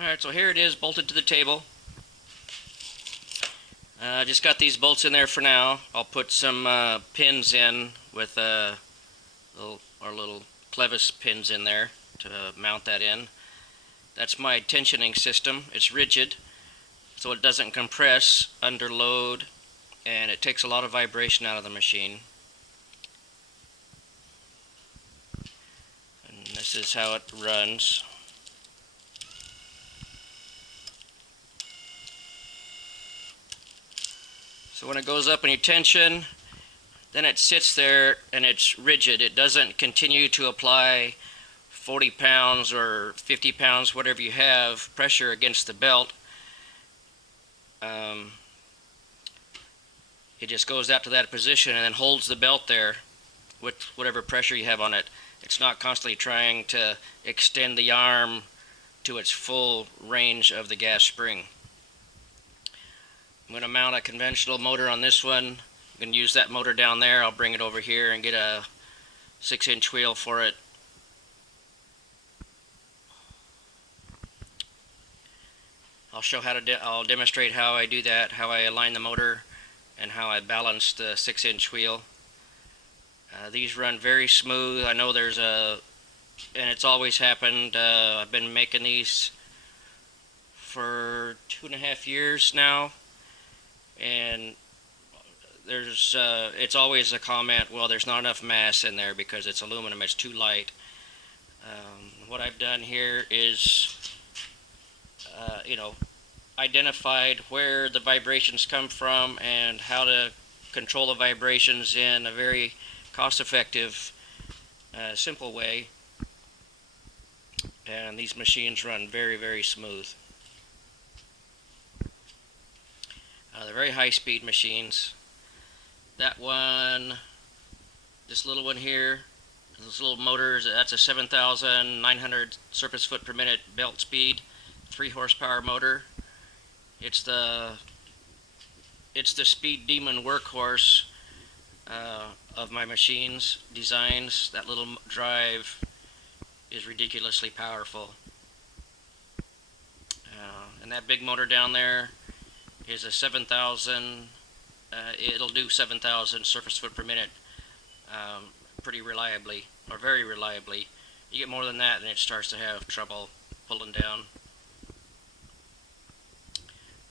Alright, so here it is bolted to the table. Just got these bolts in there for now. I'll put some pins in with our little clevis pins in there to mount that in. That's my tensioning system. It's rigid, so it doesn't compress under load, and it takes a lot of vibration out of the machine. And this is how it runs. So when it goes up in your tension, then it sits there and it's rigid. It doesn't continue to apply 40 pounds or 50 pounds, whatever you have, pressure against the belt. It just goes out to that position and then holds the belt there with whatever pressure you have on it. It's not constantly trying to extend the arm to its full range of the gas spring. I'm going to mount a conventional motor on this one. I'm going to use that motor down there. I'll bring it over here and get a 6-inch wheel for it. I'll demonstrate how I do that, how I align the motor, and how I balance the 6-inch wheel. These run very smooth. I know and it's always happened. I've been making these for 2.5 years now, and it's always a comment, well, there's not enough mass in there because it's aluminum, it's too light. What I've done here is identified where the vibrations come from and how to control the vibrations in a very cost-effective, simple way. And these machines run very, very smooth. They're very high-speed machines. That one, this little one here, this little motor, that's a 7,900 surface foot per minute belt speed, 3 horsepower motor. It's the Speed Demon workhorse of my machine's designs. That little drive is ridiculously powerful. And that big motor down there is a 7,000. It'll do 7,000 surface foot per minute pretty reliably, or very reliably. You get more than that and it starts to have trouble pulling down.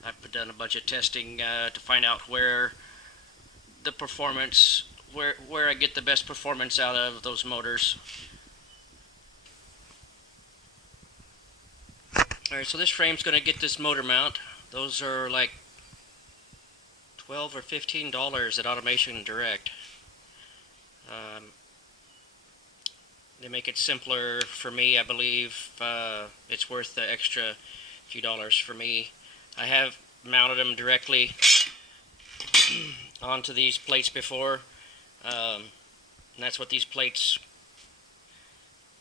I've done a bunch of testing to find out where the performance, where I get the best performance out of those motors. Alright, so this frame's going to get this motor mount. Those are like $12 or $15 at Automation Direct. They make it simpler for me, I believe. It's worth the extra few dollars for me. I have mounted them directly onto these plates before, and that's what these plates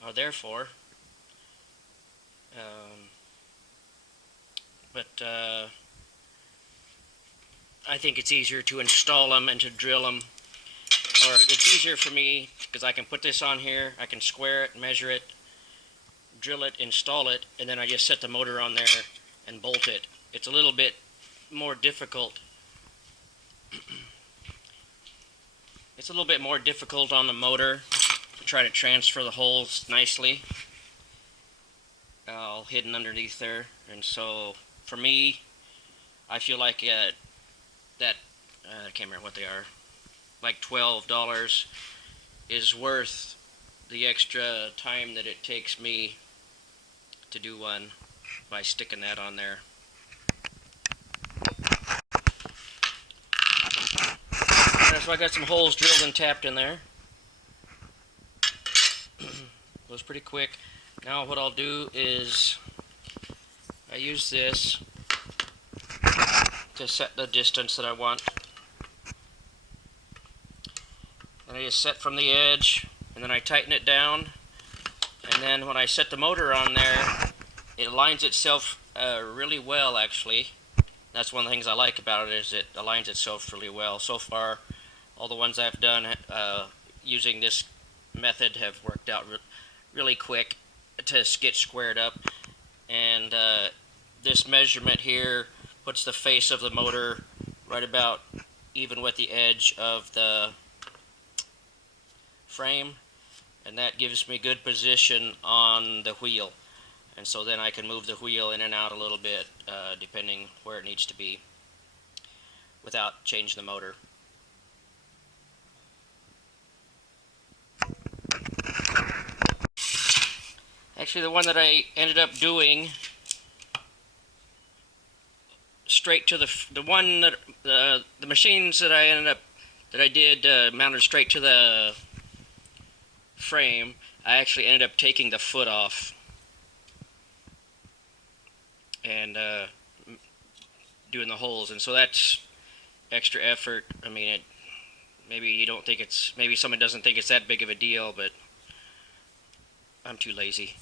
are there for. But I think it's easier to install them and to drill them, or it's easier for me because I can put this on here, I can square it, measure it, drill it, install it, and then I just set the motor on there and bolt it. It's a little bit more difficult. It's a little bit more difficult on the motor to try to transfer the holes nicely, all hidden underneath there. And so for me, I feel like I can't remember what they are, like $12 is worth the extra time that it takes me to do one by sticking that on there. So I got some holes drilled and tapped in there. Goes pretty quick. Now what I'll do is I use this to set the distance that I want. And I just set from the edge, and then I tighten it down, and then when I set the motor on there, it aligns itself really well, actually. That's one of the things I like about it, is it aligns itself really well. So far, all the ones I've done using this method have worked out really quick to get squared up, and this measurement here puts the face of the motor right about even with the edge of the frame, and that gives me good position on the wheel. And so then I can move the wheel in and out a little bit depending where it needs to be without changing the motor. Actually, the one that I ended up doing straight to the one that the machines that I did mounted straight to the frame, I actually ended up taking the foot off and doing the holes, and so that's extra effort. I mean, maybe you don't think maybe someone doesn't think it's that big of a deal, but I'm too lazy.